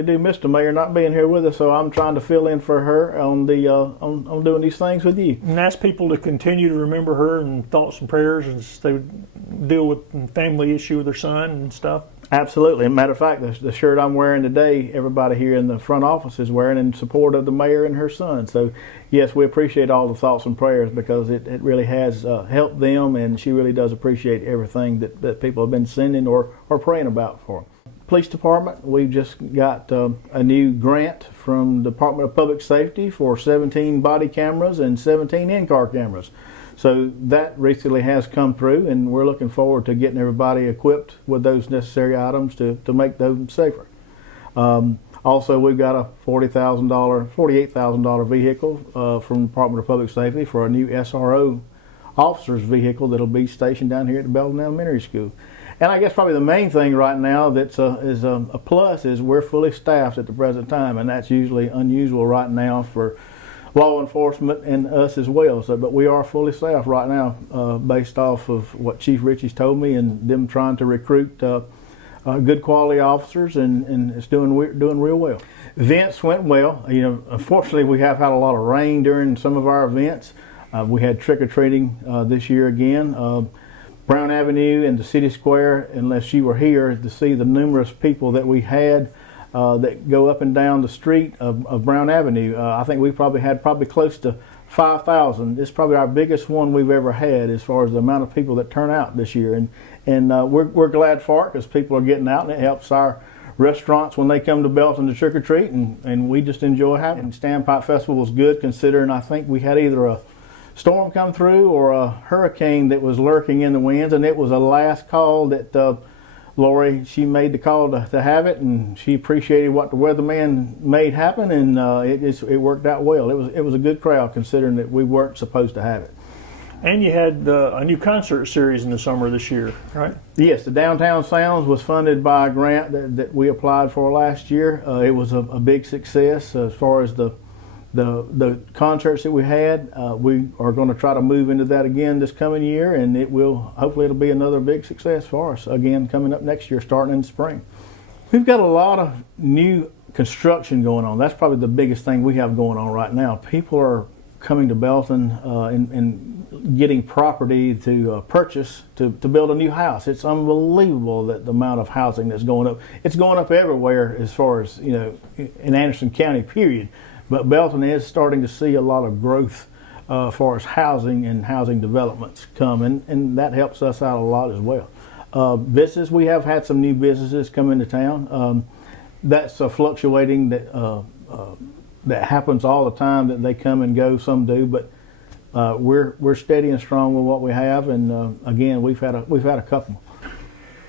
really do miss the mayor not being here with us, so I'm trying to fill in for her on the on doing these things with you. And ask people to continue to remember her in thoughts and prayers as they deal with family issue with their son and stuff. Absolutely. As a matter of fact, the shirt I'm wearing today, everybody here in the front office is wearing in support of the mayor and her son. So, yes, we appreciate all the thoughts and prayers because it really has helped them, and she really does appreciate everything that people have been sending or praying about for them. Police Department, we've just got a new grant from the Department of Public Safety for 17 body cameras and 17 in-car cameras. So that recently has come through, and we're looking forward to getting everybody equipped with those necessary items to make them safer. Also, we've got a $48,000 vehicle from the Department of Public Safety for a new SRO officer's vehicle that'll be stationed down here at the Belton Elementary School. And I guess probably the main thing right now that's is a plus is we're fully staffed at the present time, and that's usually unusual right now for law enforcement and us as well. So, but we are fully staffed right now based off of what Chief Ritchie's told me and them trying to recruit good quality officers, and it's doing real well. Events went well. You know, unfortunately, we have had a lot of rain during some of our events. We had trick-or-treating this year again. Brown Avenue and the City Square, unless you were here to see the numerous people that we had that go up and down the street of Brown Avenue. I think we probably had close to 5,000. It's probably our biggest one we've ever had as far as the amount of people that turn out this year. And we're glad for it because people are getting out, and it helps our restaurants when they come to Belton to trick or treat, and we just enjoy having it. Standpipe Festival was good considering I think we had either a storm come through or a hurricane that was lurking in the winds, and it was a last call that Lori, she made the call to have it, and she appreciated what the weatherman made happen, and it worked out well. It was a good crowd considering that we weren't supposed to have it. And you had a new concert series in the summer this year, right? Yes, the Downtown Sounds was funded by a grant that we applied for last year. It was a big success as far as the concerts that we had. We are going to try to move into that again this coming year, and hopefully it'll be another big success for us again coming up next year, starting in the spring. We've got a lot of new construction going on. That's probably the biggest thing we have going on right now. People are coming to Belton and getting property to purchase to build a new house. It's unbelievable that the amount of housing that's going up. It's going up everywhere as far as, you know, in Anderson County, period. But Belton is starting to see a lot of growth as far as housing and housing developments come, and that helps us out a lot as well. Business, we have had some new businesses come into town. That's fluctuating. That happens all the time. That they come and go. Some do, but we're steady and strong with what we have. And again, we've had a couple.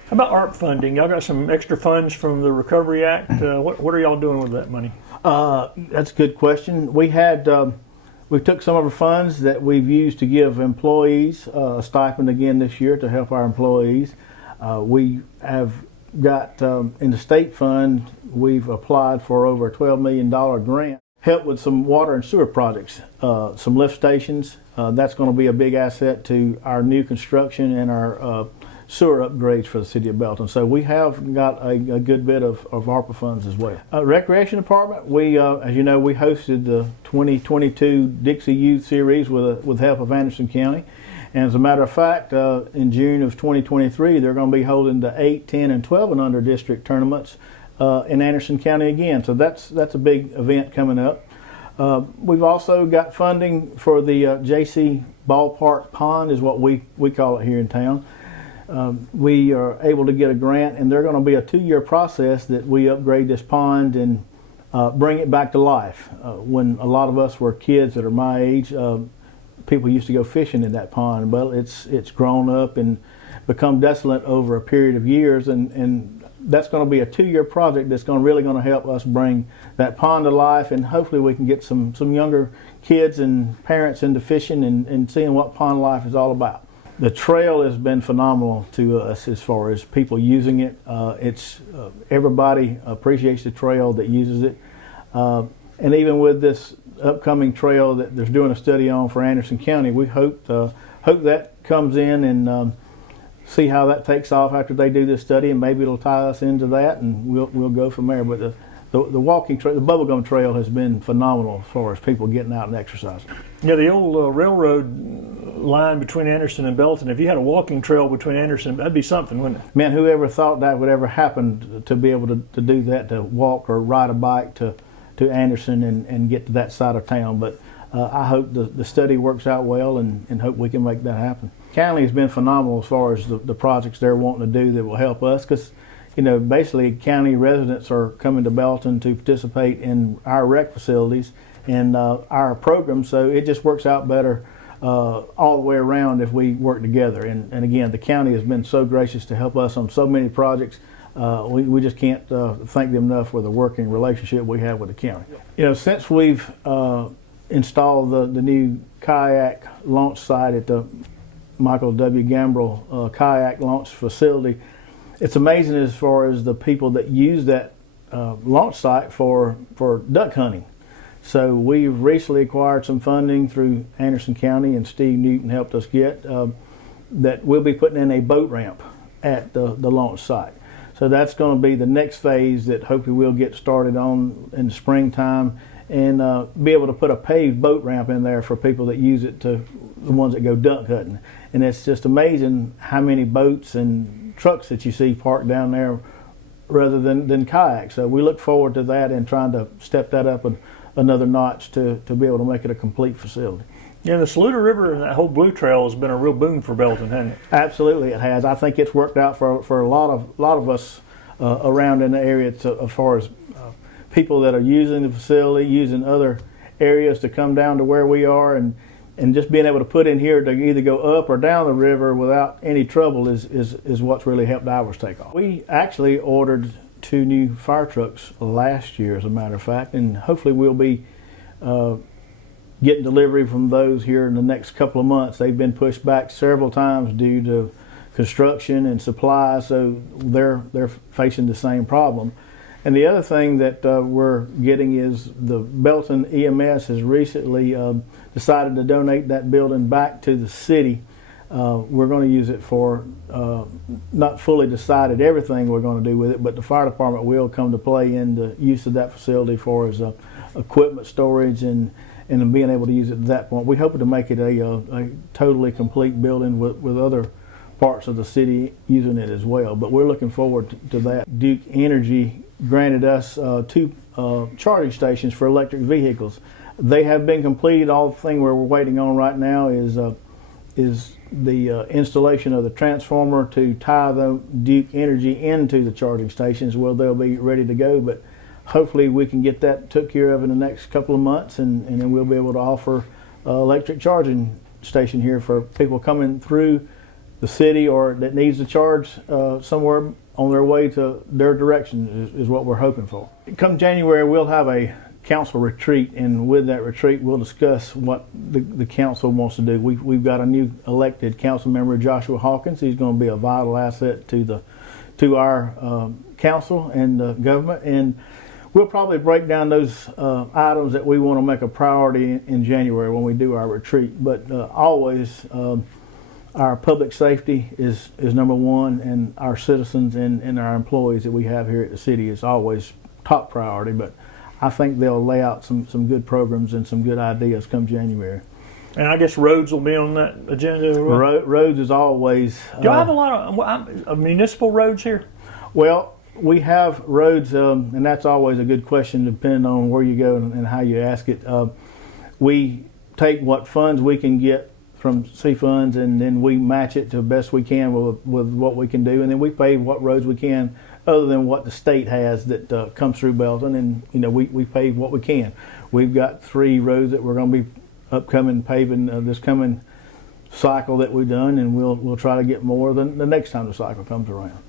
How about ARP funding? Y'all got some extra funds from the Recovery Act. What are y'all doing with that money? That's a good question. We took some of our funds that we've used to give employees a stipend again this year to help our employees. We have got in the state fund, we've applied for over a $12 million grant, help with some water and sewer projects, some lift stations. That's going to be a big asset to our new construction and our sewer upgrades for the city of Belton. So we have got a good bit of ARPA funds as well. Recreation Department, we, as you know, we hosted the 2022 Dixie Youth Series with help of Anderson County. And as a matter of fact, in June of 2023, they're going to be holding the 8, 10, and 12 and under district tournaments in Anderson County again. So that's a big event coming up. We've also got funding for the JC Ballpark Pond is what we call it here in town. We are able to get a grant, and they're going to be a 2-year process that we upgrade this pond and bring it back to life. When a lot of us were kids that are my age, people used to go fishing in that pond, but it's grown up and become desolate over a period of years, and that's going to be a 2-year project that's really going to help us bring that pond to life, and hopefully we can get some younger kids and parents into fishing and seeing what pond life is all about. The trail has been phenomenal to us as far as people using it. Everybody appreciates the trail that uses it. And even with this upcoming trail that they're doing a study on for Anderson County, we hope that comes in and see how that takes off after they do this study, and maybe it'll tie us into that, and we'll go from there. But the walking trail, the bubblegum trail has been phenomenal as far as people getting out and exercising. Yeah, the old railroad line between Anderson and Belton, if you had a walking trail between Anderson, that'd be something, wouldn't it? Man, whoever thought that would ever happen to be able to do that, to walk or ride a bike to Anderson and get to that side of town. But I hope the study works out well and hope we can make that happen. County has been phenomenal as far as the projects they're wanting to do that will help us, because basically county residents are coming to Belton to participate in our rec facilities and our programs, so it just works out better all the way around if we work together. And again, the county has been so gracious to help us on so many projects. We just can't thank them enough for the working relationship we have with the county. Since we've installed the new kayak launch site at the Michael W. Gambrill kayak launch facility, it's amazing as far as the people that use that launch site for duck hunting. So we've recently acquired some funding through Anderson County, and Steve Newton helped us get, that we'll be putting in a boat ramp at the launch site. So that's going to be the next phase that hopefully we'll get started on in the springtime, and be able to put a paved boat ramp in there for people that use it, to the ones that go duck hunting. And it's just amazing how many boats and trucks that you see parked down there rather than kayaks. So we look forward to that and trying to step that up another notch to be able to make it a complete facility. Yeah, the Saluda River and that whole Blue Trail has been a real boon for Belton, hasn't it? Absolutely, it has. I think it's worked out for a lot of us around in the area, as far as people that are using the facility, using other areas to come down to where we are, and just being able to put in here to either go up or down the river without any trouble is what's really helped ours take off. We actually ordered 2 new fire trucks last year, as a matter of fact, and hopefully we'll be getting delivery from those here in the next couple of months. They've been pushed back several times due to construction and supplies, so they're facing the same problem. And the other thing that we're getting is the Belton EMS has recently decided to donate that building back to the city. We're going to use it for, not fully decided everything we're going to do with it, but the fire department will come to play in the use of that facility for as equipment storage and being able to use it at that point. We hope to make it a totally complete building with other parts of the city using it as well. But we're looking forward to that. Duke Energy granted us 2 charging stations for electric vehicles. They have been completed. All the thing we're waiting on right now is the installation of the transformer to tie the Duke Energy into the charging stations. Well, they'll be ready to go, but hopefully we can get that took care of in the next couple of months, and then we'll be able to offer electric charging station here for people coming through the city or that needs to charge somewhere on their way to their direction is what we're hoping for. Come January, we'll have a council retreat, and with that retreat we'll discuss what the council wants to do. We've got a new elected council member, Joshua Hawkins. He's going to be a vital asset to our council and government, and we'll probably break down those items that we want to make a priority in January when we do our retreat. But always our public safety is number one, and our citizens and our employees that we have here at the city is always top priority. But I think they'll lay out some good programs and some good ideas come January. And I guess roads will be on that agenda. Roads is always. Do y'all have a lot of municipal roads here? Well, we have roads, and that's always a good question depending on where you go and how you ask it. We take what funds we can get from C funds, and then we match it to the best we can with what we can do, and then we pave what roads we can other than what the state has that comes through Belton, and we pave what we can. We've got 3 roads that we're going to be upcoming paving this coming cycle that we've done, and we'll try to get more than the next time the cycle comes around.